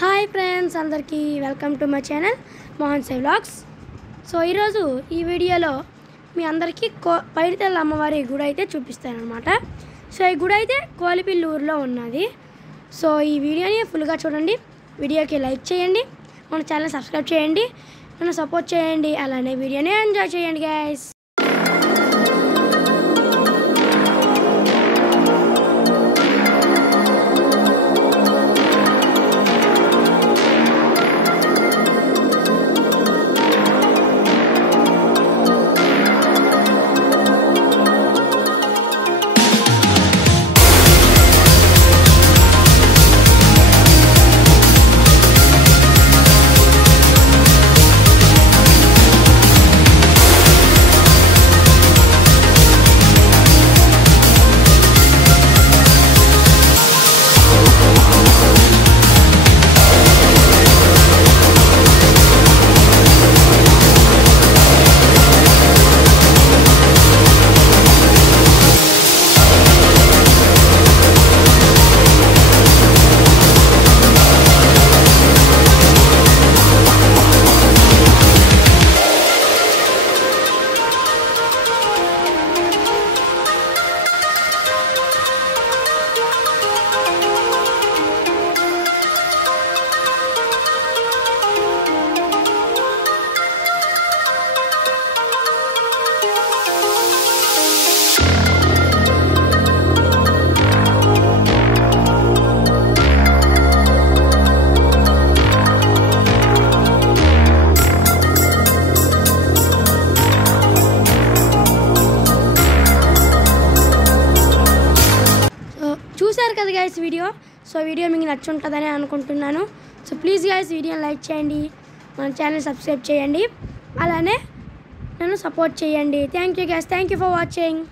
Hi friends, అందరికీ welcome to my channel Mohan Sai vlogs. So ఈరోజు ఈ వీడియోలో మీ అందరికీ పైడితల్లి అమ్మవారి గుడి అయితే చూపిస్తానమాట. సో ఈ గుడి అయితే కోలిపిల్లి ఊరిలో ఉన్నది. సో ఈ వీడియోని ఫుల్గా చూడండి, వీడియోకి లైక్ చేయండి, మన ఛానల్ సబ్స్క్రైబ్ చేయండి, నన్ను సపోర్ట్ చేయండి, అలానే వీడియోని ఎంజాయ్ చేయండి గైస్. చూసారు కదా గైస్ వీడియో. సో వీడియో మీకు నచ్చి ఉంటుందని అనుకుంటున్నాను. సో ప్లీజ్ గైస్ వీడియోని లైక్ చేయండి, మన ఛానల్ సబ్స్క్రైబ్ చేయండి, అలానే నన్ను సపోర్ట్ చేయండి. Thank you guys, thank you for watching.